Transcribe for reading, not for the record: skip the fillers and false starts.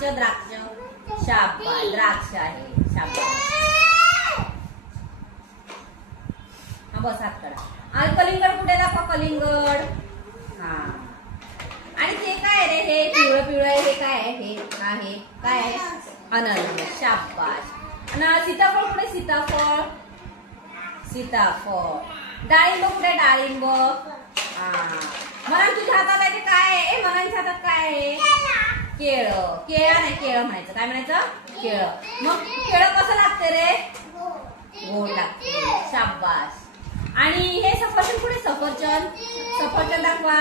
द्राक्ष द्राक्ष शाबास द्राक्ष आहे शाबास। हा बस हात करा। आणि कलिंगड कुठे दाखवा कलिंगड। हा आणि ते काय रे हे पिवळं पिवळं हे काय आहे हे आहे काय आहे अननस शाबास। आणि सीताफळ कुठे सीताफळ सीताफळ। डाळिंब कुठे डाळिंब। हा मला तुझ्या हातात आहे ते काय आहे मनांच्या हातात काय आहे केळं। केळं नाही केळं म्हणायचं काय म्हणायचं केळं। मग केळं कसं लागते रे गोड लागते शाबास। आणि हे सफरचंद कुठे सफरचंद सफरचंद दाखवा